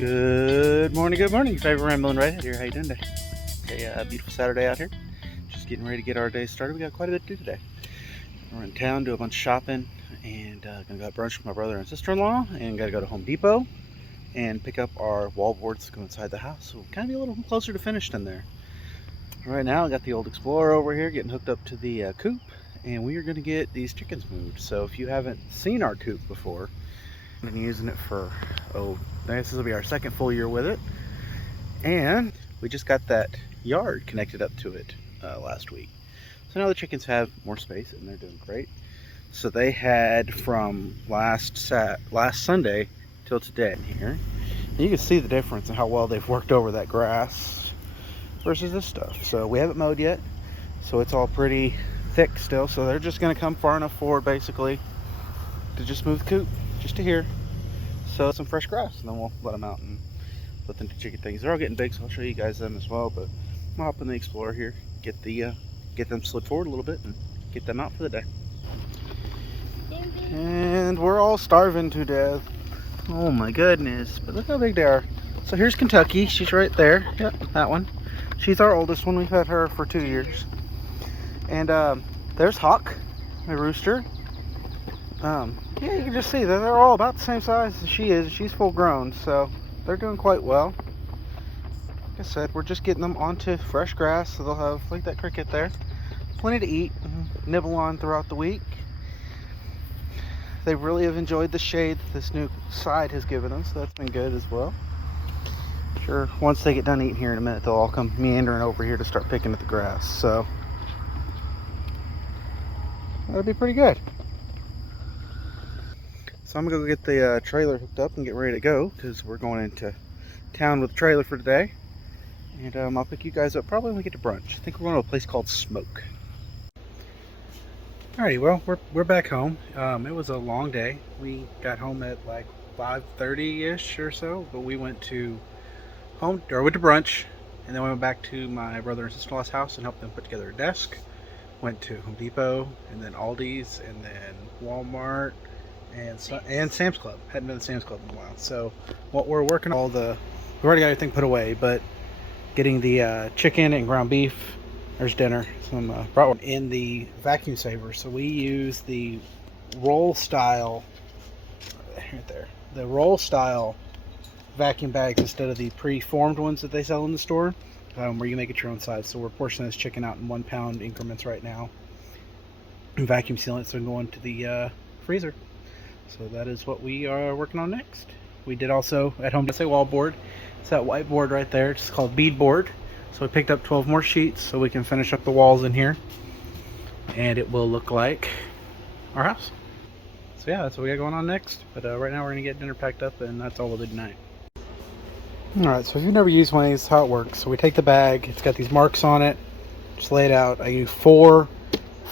Good morning, favorite rambling redhead here. How you doing today? Okay, beautiful Saturday out here. Just getting ready to get our day started. We got quite a bit to do today. We're in town, do a bunch of shopping, and gonna go have brunch with my brother and sister-in-law, and gotta go to Home Depot and pick up our wall boards to go inside the house. So kind of be a little closer to finished in there. Right now, I got the old Explorer over here getting hooked up to the coop, and we are gonna get these chickens moved. So if you haven't seen our coop before, I've been using it for, this will be our second full year with it. And we just got that yard connected up to it last week. So now the chickens have more space and they're doing great. So they had from last Sunday till today in here. And you can see the difference in how well they've worked over that grass versus this stuff. So we haven't mowed yet. So it's all pretty thick still. So they're just gonna come far enough forward basically to just move the coop just to here. So some fresh grass, and then we'll let them out and let them do chicken things. They're all getting big, so I'll show you guys them as well. But I'm gonna hop in the Explorer here, get them slid forward a little bit, and get them out for the day. And we're all starving to death. Oh my goodness! But look how big they are. So here's Kentucky. She's right there. Yep, that one. She's our oldest one. We've had her for 2 years. And there's Hawk, my rooster. Yeah, you can just see that they're all about the same size as she is. She's full grown, so they're doing quite well. Like I said, we're just getting them onto fresh grass, so they'll have, like that cricket there, plenty to eat and nibble on throughout the week. They really have enjoyed the shade that this new side has given them, so that's been good as well. Sure, once they get done eating here in a minute, they'll all come meandering over here to start picking at the grass, so that'll be pretty good. So I'm gonna go get the trailer hooked up and get ready to go, because we're going into town with the trailer for today. And I'll pick you guys up probably when we get to brunch. I think we're going to a place called Smoke. Alrighty, well, we're back home. It was a long day. We got home at like 5:30-ish or so, but we went to brunch, and then we went back to my brother and sister-in-law's house and helped them put together a desk. Went to Home Depot, and then Aldi's, and then Walmart, and Sam's Club. Hadn't been to Sam's Club in a while. So what we're working on, we've already got everything put away, but getting the chicken and ground beef. There's dinner. Some brought one in the vacuum saver. So we use the roll style, right there, the roll style vacuum bags instead of the pre-formed ones that they sell in the store, where you make it your own size. So we're portioning this chicken out in 1 pound increments right now and vacuum sealing it so it can go into the freezer. So that is what we are working on next. We did also at home say wall board. It's that white board right there. It's called Bead board. So we picked up 12 more sheets so we can finish up the walls in here, and it will look like our house. So yeah, that's what we got going on next. But right now we're gonna get dinner packed up, and that's all we'll do tonight. All right. So if you've never used one of these, how it works. So we take the bag. It's got these marks on it. Just lay it out. I use four.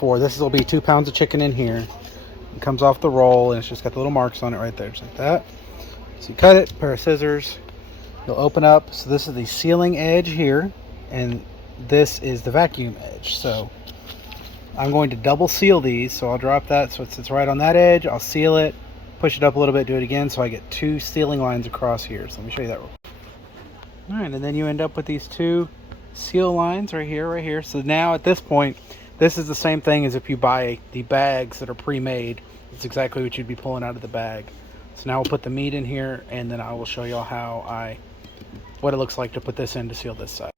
This will be 2 pounds of chicken in here. It comes off the roll, and it's just got the little marks on it right there, just like that. So you cut it, pair of scissors, you'll open up. So this is the sealing edge here, and this is the vacuum edge. So I'm going to double seal these, so I'll drop that so it sits right on that edge. I'll seal it, push it up a little bit, do it again, so I get 2 sealing lines across here. So let me show you that real quick. All right, and then you end up with these 2 seal lines right here. So now at this point, this is the same thing as if you buy the bags that are pre-made. It's exactly what you'd be pulling out of the bag. So now we'll put the meat in here, and then I will show y'all what it looks like to put this in to seal this side.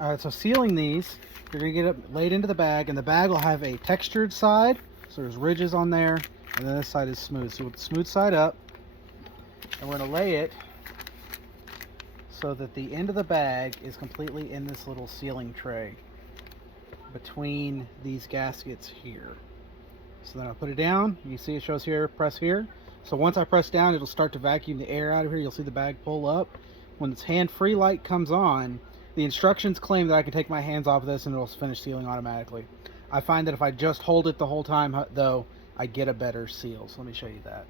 All right, so sealing these, you're gonna get it laid into the bag, and the bag will have a textured side. So there's ridges on there, and then this side is smooth. So with the smooth side up, and we're gonna lay it so that the end of the bag is completely in this little sealing tray between these gaskets here. So then I'll put it down. You see it shows here, press here. So once I press down, it'll start to vacuum the air out of here. You'll see the bag pull up. When this hand-free light comes on, the instructions claim that I can take my hands off of this and it'll finish sealing automatically. I find that if I just hold it the whole time, though, I get a better seal. So let me show you that.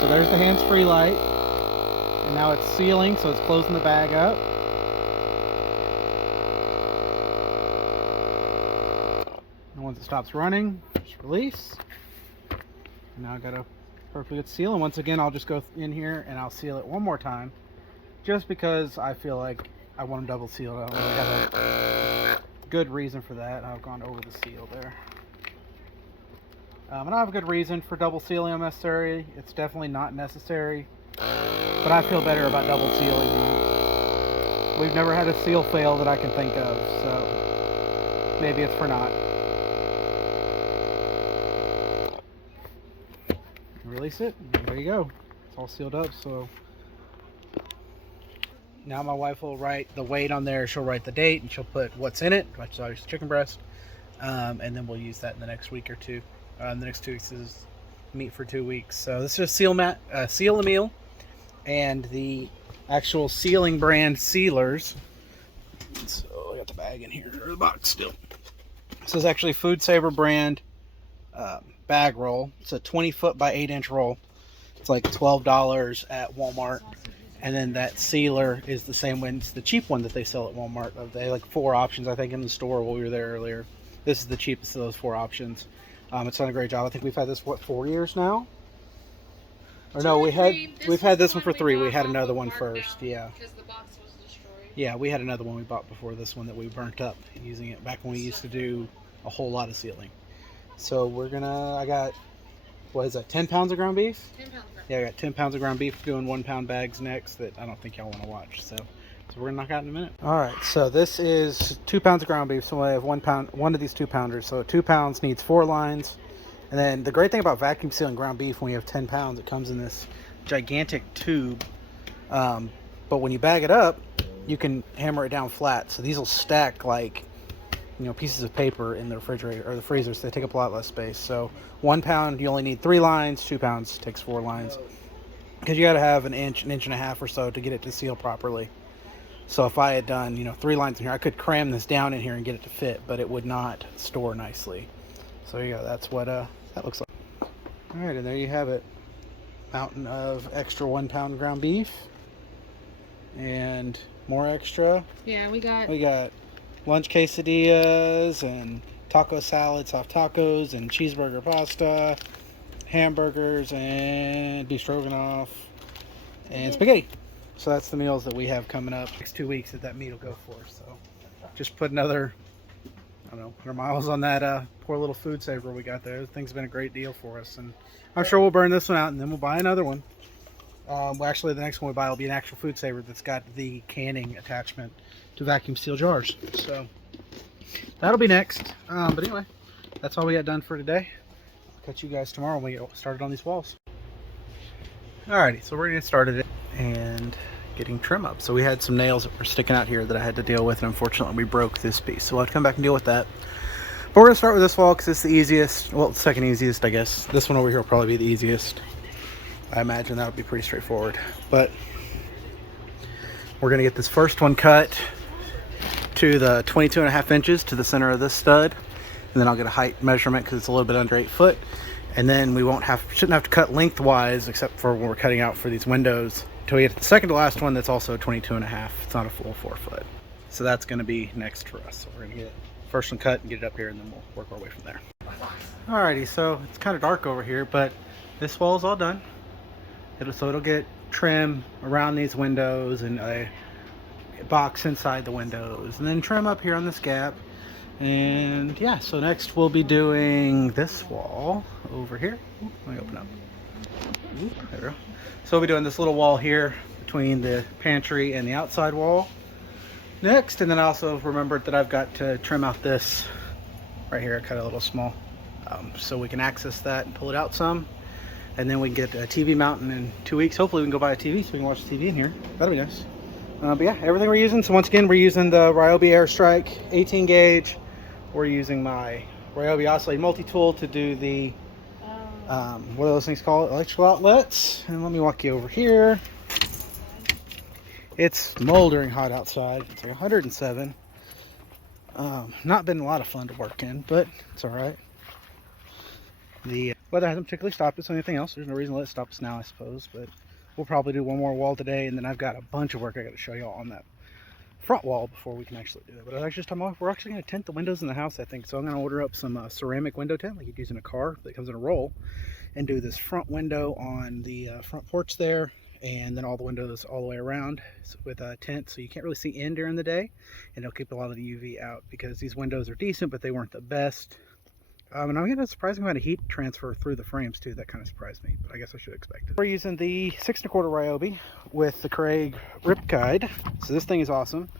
So there's the hands-free light. And now it's sealing, so it's closing the bag up. And once it stops running, just release. Now I got a perfectly good seal, and once again I'll just go in here and I'll seal it one more time, just because I feel like I want them double sealed. I don't really have a good reason for that. I've gone over the seal there. And I have a good reason for double sealing unnecessary. It's definitely not necessary, but I feel better about double sealing. We've never had a seal fail that I can think of, so maybe it's for naught. Release it, and there you go. It's all sealed up. So now my wife will write the weight on there. She'll write the date, and she'll put what's in it, which is obviously chicken breast, and then we'll use that in the next week or two. The next 2 weeks is meat for 2 weeks. So this is just seal a meal, and the actual sealing brand sealers. So I got the bag in here, or the box still. This is actually Food Saver brand bag roll. It's a 20-foot by 8-inch roll. It's like $12 at Walmart. And then that sealer is the same one. It's the cheap one that they sell at Walmart. They have like 4 options, I think, in the store while we were there earlier. This is the cheapest of those 4 options. It's done a great job. I think we've had this, what, 4 years now? Or no, we've had this one for 3. We had another one first, yeah. Because the box was destroyed. Yeah, we had another one we bought before this one that we burnt up using it back when we used to do a whole lot of sealing. So I got, what is that, 10 pounds of ground beef? 10 pounds. Yeah, I got 10 pounds of ground beef, doing 1-pound bags next that I don't think y'all want to watch. So we're gonna knock out in a minute. All right, so this is 2 pounds of ground beef. So I have 1 pound, one of these 2 pounders. So 2 pounds needs 4 lines. And then the great thing about vacuum sealing ground beef, when you have 10 pounds, it comes in this gigantic tube. But when you bag it up, you can hammer it down flat. So these will stack like, pieces of paper in the refrigerator or the freezer, so they take up a lot less space. So 1 pound, you only need 3 lines. 2 pounds takes 4 lines, because you got to have an inch and a half or so to get it to seal properly. So if I had done 3 lines in here, I could cram this down in here and get it to fit, but it would not store nicely. So yeah, that's what that looks like. All right, and there you have it. Mountain of extra 1 pound ground beef and more extra. Yeah, we got lunch quesadillas and taco salad, soft tacos, and cheeseburger pasta, hamburgers, and beef stroganoff, and spaghetti. So that's the meals that we have coming up next 2 weeks that meat will go for. So just put another, I don't know, 100 miles on that poor little Food Saver we got there. The thing's been a great deal for us, and I'm sure we'll burn this one out and then we'll buy another one. Well, actually, the next one we buy will be an actual Food Saver that's got the canning attachment to vacuum seal jars. So that'll be next. But anyway, that's all we got done for today. I'll catch you guys tomorrow when we get started on these walls. Alrighty, so we're gonna get started and getting trim up. So we had some nails that were sticking out here that I had to deal with, and unfortunately we broke this piece. So we'll have to come back and deal with that. But we're gonna start with this wall because it's the easiest. Well, the second easiest, I guess. This one over here will probably be the easiest. I imagine that would be pretty straightforward. But we're gonna get this first one cut to the 22.5 inches to the center of this stud, and then I'll get a height measurement because it's a little bit under 8 foot, and then we shouldn't have to cut lengthwise except for when we're cutting out for these windows until we get to the second to last one that's also 22.5. It's not a full 4 foot. So that's going to be next for us. So we're going to get first one cut and get it up here, and then we'll work our way from there. Alrighty, so it's kind of dark over here, but this wall is all done. It'll get trim around these windows and a box inside the windows, and then trim up here on this gap. And yeah, so next we'll be doing this wall over here. Let me open up. There we go. So we'll be doing this little wall here between the pantry and the outside wall next. And then I also remembered that I've got to trim out this right here. I cut it a little small, so we can access that and pull it out some. And then we can get a TV mounting in 2 weeks. Hopefully we can go buy a TV so we can watch the TV in here. That'll be nice. But yeah, everything we're using. So once again, we're using the Ryobi Airstrike 18 gauge. We're using my Ryobi Oscillate multi-tool to do the, what are those things called? Electrical outlets. And let me walk you over here. It's smoldering hot outside. It's like 107. Not been a lot of fun to work in, but it's all right. The weather hasn't particularly stopped us or anything else. There's no reason to let it stop us now, I suppose. But we'll probably do one more wall today, and then I've got a bunch of work I got to show y'all on that front wall before we can actually do that. But I was just talking about, we're actually going to tint the windows in the house, I think. So I'm going to order up some ceramic window tint like you'd use in a car that comes in a roll. and do this front window on the front porch there, and then all the windows all the way around with a tent, so you can't really see in during the day, and it'll keep a lot of the UV out, because these windows are decent but they weren't the best. And I'm getting a surprising amount of heat transfer through the frames too. That kind of surprised me, but I guess I should expect it. We're using the 6 1/4 Ryobi with the Craig Rip Guide. So this thing is awesome.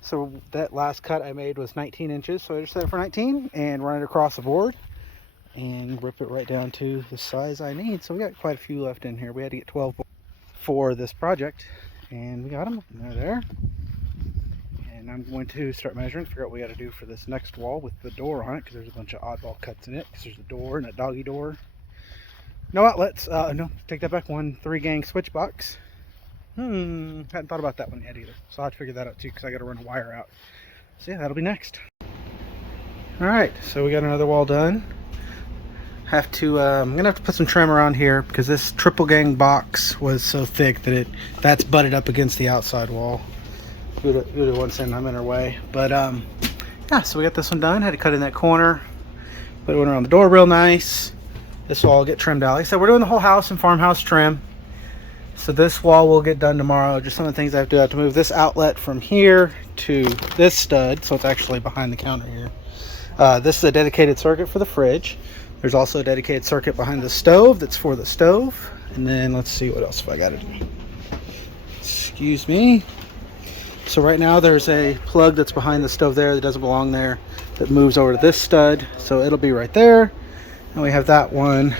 So that last cut I made was 19 inches. So I just set it for 19 and run it across the board and rip it right down to the size I need. So we got quite a few left in here. We had to get 12 for this project, and we got them. And they're there. And I'm going to start measuring, figure out what we got to do for this next wall with the door on it, because there's a bunch of oddball cuts in it. Because there's a door and a doggy door. No outlets. No, take that back. 1 3-gang switch box. Hadn't thought about that one yet either. So I'll have to figure that out too, because I got to run a wire out. So yeah, that'll be next. Alright, so we got another wall done. I'm gonna have to put some trim around here, because this triple gang box was so thick that that's butted up against the outside wall. Good one saying I'm in her way. But yeah, so we got this one done. Had to cut in that corner, put one around the door real nice. This will all get trimmed out. Like I said, we're doing the whole house in farmhouse trim. So this wall will get done tomorrow. Just some of the things I have to do. I have to move this outlet from here to this stud, so it's actually behind the counter here. This is a dedicated circuit for the fridge. There's also a dedicated circuit behind the stove that's for the stove. And then let's see what else have I got to do. Excuse me. So right now there's a plug that's behind the stove there that doesn't belong there, that moves over to this stud, so it'll be right there. And we have that one,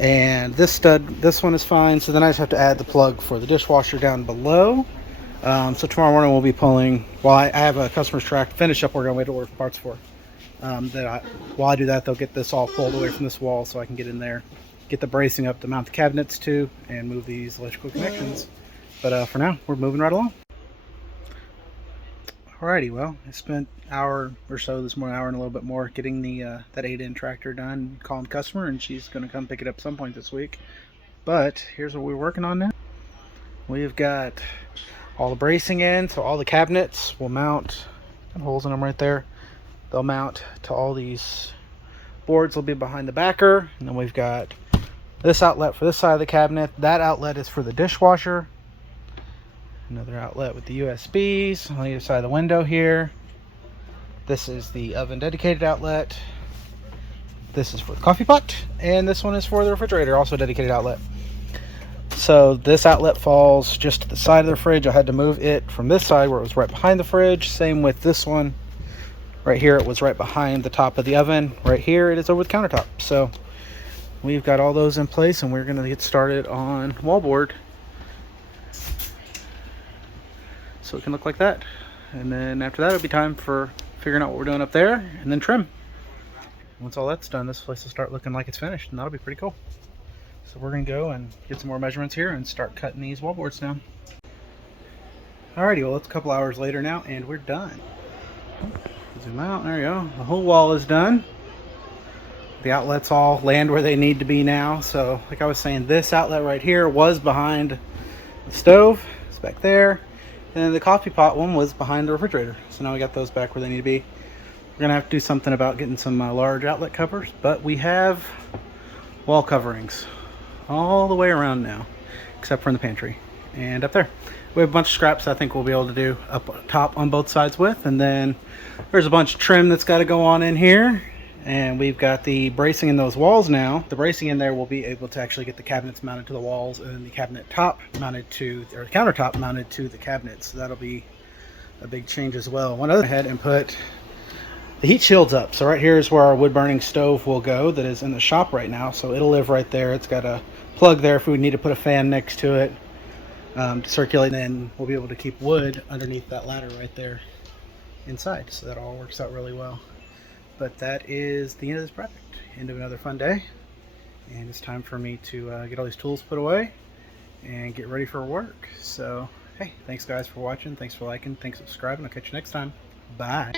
and this stud, this one is fine. So then I just have to add the plug for the dishwasher down below. So tomorrow morning we'll be pulling, while I have a customer's track to finish up, we're going to wait to order parts for. While I do that, they'll get this all pulled away from this wall so I can get in there, get the bracing up to mount the cabinets to, and move these electrical connections. But for now, we're moving right along. Alrighty, well, I spent an hour or so this morning, hour and a little bit more, getting the that 8-in tractor done, calling the customer, and she's going to come pick it up some point this week. But here's what we're working on now. We've got all the bracing in, so all the cabinets will mount, got holes in them right there. They'll mount to all these boards. Will be behind the backer, and then we've got this outlet for this side of the cabinet. That outlet is for the dishwasher. Another outlet with the USBs on the other side of the window here. This is the oven dedicated outlet. This is for the coffee pot, and this one is for the refrigerator, also a dedicated outlet. So this outlet falls just to the side of the fridge. I had to move it from this side where it was right behind the fridge. Same with this one. Right here it was right behind the top of the oven. Right here it is over the countertop. So we've got all those in place, and we're going to get started on wallboard. So it can look like that, and then after that it'll be time for figuring out what we're doing up there, and then trim. Once all that's done, this place will start looking like it's finished, and that'll be pretty cool. So we're gonna go and get some more measurements here and start cutting these wallboards down. Alrighty, well, it's a couple hours later now, and we're done. Zoom out, there you go. The whole wall is done. The outlets all land where they need to be now. So like I was saying, this outlet right here was behind the stove. It's back there. And then the coffee pot one was behind the refrigerator. So now we got those back where they need to be. We're going to have to do something about getting some large outlet covers. But we have wall coverings all the way around now, except for in the pantry and up there. We have a bunch of scraps I think we'll be able to do up top on both sides with. And then there's a bunch of trim that's got to go on in here. And we've got the bracing in those walls now. The bracing in there will be able to actually get the cabinets mounted to the walls, and then the cabinet top mounted to, or the countertop mounted to the cabinets. So that'll be a big change as well. One other head and put the heat shields up. So right here is where our wood burning stove will go, that is in the shop right now. So it'll live right there. It's got a plug there if we need to put a fan next to it to circulate. And then we'll be able to keep wood underneath that ladder right there inside. So that all works out really well. But that is the end of this project. End of another fun day. And it's time for me to get all these tools put away and get ready for work. So, hey, thanks guys for watching. Thanks for liking. Thanks for subscribing. I'll catch you next time. Bye.